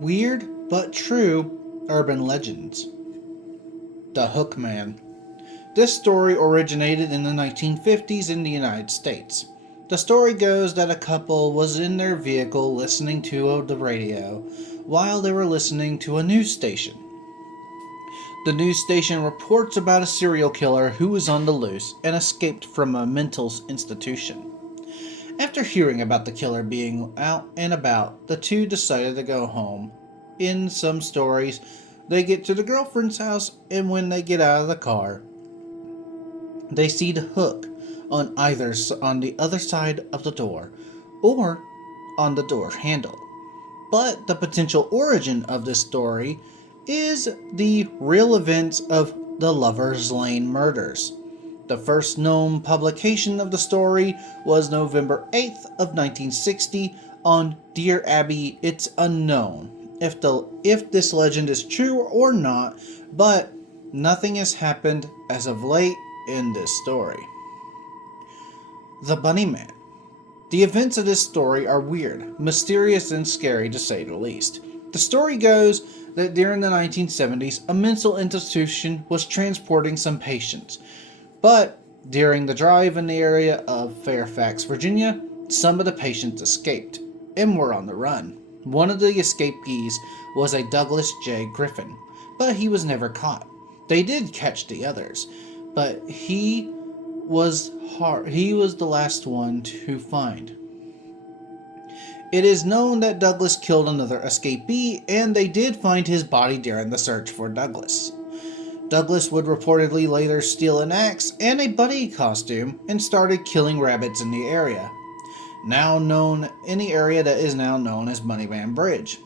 Weird but true urban legends. The Hook Man. This story originated in the 1950s in the United States. The story goes that a couple was in their vehicle listening to the radio while they were listening to a news station. The news station reports about a serial killer who was on the loose and escaped from a mental institution. After hearing about the killer being out and about, the two decided to go home. In some stories, they get to the girlfriend's house, and when they get out of the car, they see the hook on the other side of the door or on the door handle. But the potential origin of this story is the real events of the Lover's Lane murders. The first known publication of the story was November 8th of 1960 on Dear Abby. It's unknown if this legend is true or not, but nothing has happened as of late in this story. The Bunny Man. The events of this story are weird, mysterious, and scary to say the least. The story goes that during the 1970s, a mental institution was transporting some patients. But during the drive in the area of Fairfax, Virginia, some of the patients escaped and were on the run. One of the escapees was a Douglas J. Griffin, but he was never caught. They did catch the others, but he was the last one to find. It is known that Douglas killed another escapee, and they did find his body during the search for Douglas. Douglas would reportedly later steal an axe and a bunny costume and started killing rabbits in the area. That is now known as Bunnyman Bridge.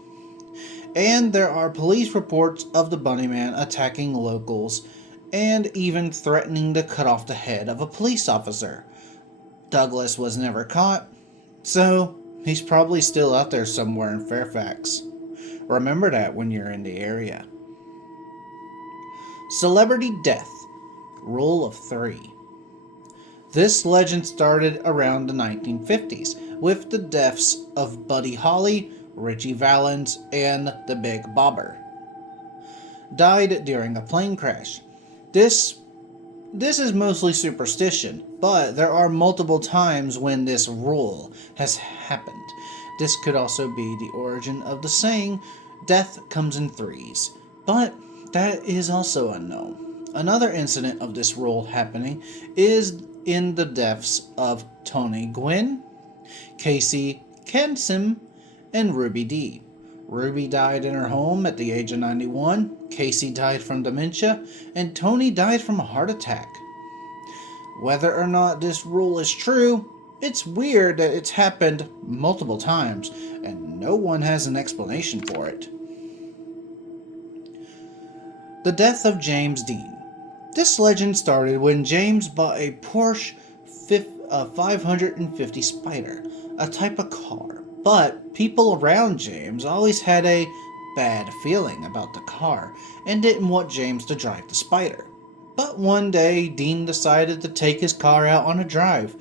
And there are police reports of the Bunnyman attacking locals and even threatening to cut off the head of a police officer. Douglas was never caught, so he's probably still out there somewhere in Fairfax. Remember that when you're in the area. Celebrity Death. Rule of 3. This legend started around the 1950s with the deaths of Buddy Holly, Ritchie Valens, and the Big Bobber. Died during a plane crash. This is mostly superstition, but there are multiple times when this rule has happened. This could also be the origin of the saying, death comes in threes, but that is also unknown. Another incident of this rule happening is in the deaths of Tony Gwynn, Casey Kasem, and Ruby Dee. Ruby died in her home at the age of 91, Casey died from dementia, and Tony died from a heart attack. Whether or not this rule is true, it's weird that it's happened multiple times, and no one has an explanation for it. The death of James Dean. This legend started when James bought a Porsche 550 Spider, a type of car. But people around James always had a bad feeling about the car and didn't want James to drive the Spider. But one day, Dean decided to take his car out on a drive.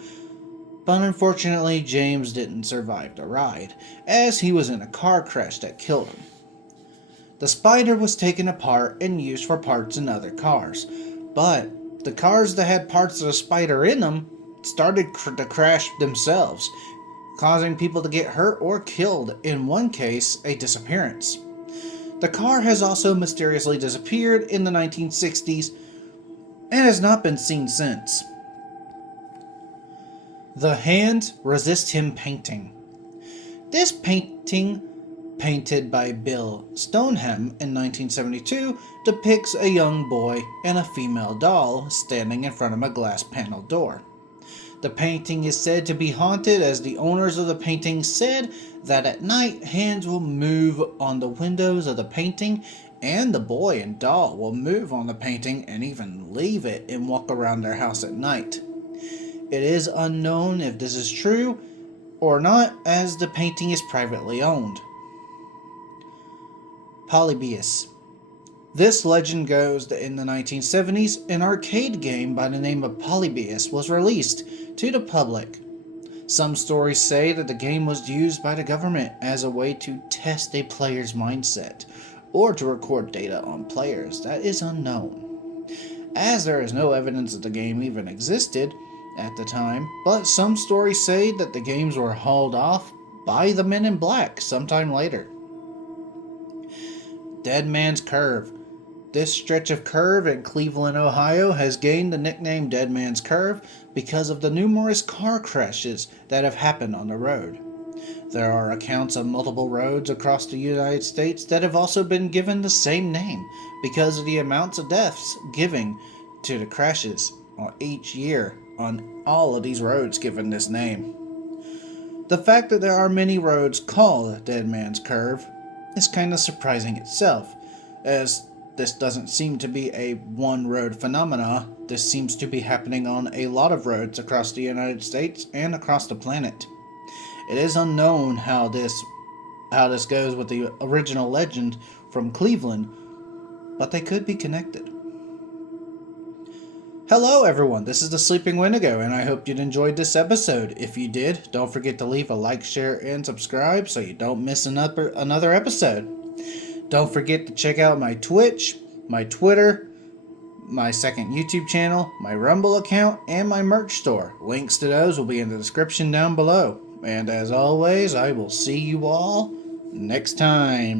But unfortunately, James didn't survive the ride, as he was in a car crash that killed him. The Spider was taken apart and used for parts in other cars, but the cars that had parts of the Spider in them started to crash themselves, causing people to get hurt or killed, in one case, a disappearance. The car has also mysteriously disappeared in the 1960s and has not been seen since. The Hands Resist Him painting. This painting, painted by Bill Stoneham in 1972, depicts a young boy and a female doll standing in front of a glass panel door. The painting is said to be haunted, as the owners of the painting said that at night hands will move on the windows of the painting, and the boy and doll will move on the painting and even leave it and walk around their house at night. It is unknown if this is true or not, as the painting is privately owned. Polybius. This legend goes that in the 1970s, an arcade game by the name of Polybius was released to the public. Some stories say that the game was used by the government as a way to test a player's mindset or to record data on players. That is unknown, as there is no evidence that the game even existed at the time, but some stories say that the games were hauled off by the Men in Black sometime later. Dead Man's Curve. This stretch of curve in Cleveland, Ohio has gained the nickname Dead Man's Curve because of the numerous car crashes that have happened on the road. There are accounts of multiple roads across the United States that have also been given the same name because of the amounts of deaths given to the crashes each year on all of these roads given this name. The fact that there are many roads called Dead Man's Curve is kind of surprising itself, as this doesn't seem to be a one road phenomena. This seems to be happening on a lot of roads across the United States and across the planet. It is unknown how this goes with the original legend from Cleveland, but they could be connected. Hello everyone, this is the Sleeping Wendigo, and I hope you enjoyed this episode. If you did, don't forget to leave a like, share, and subscribe so you don't miss another episode. Don't forget to check out my Twitch, my Twitter, my second YouTube channel, my Rumble account, and my merch store. Links to those will be in the description down below. And as always, I will see you all next time.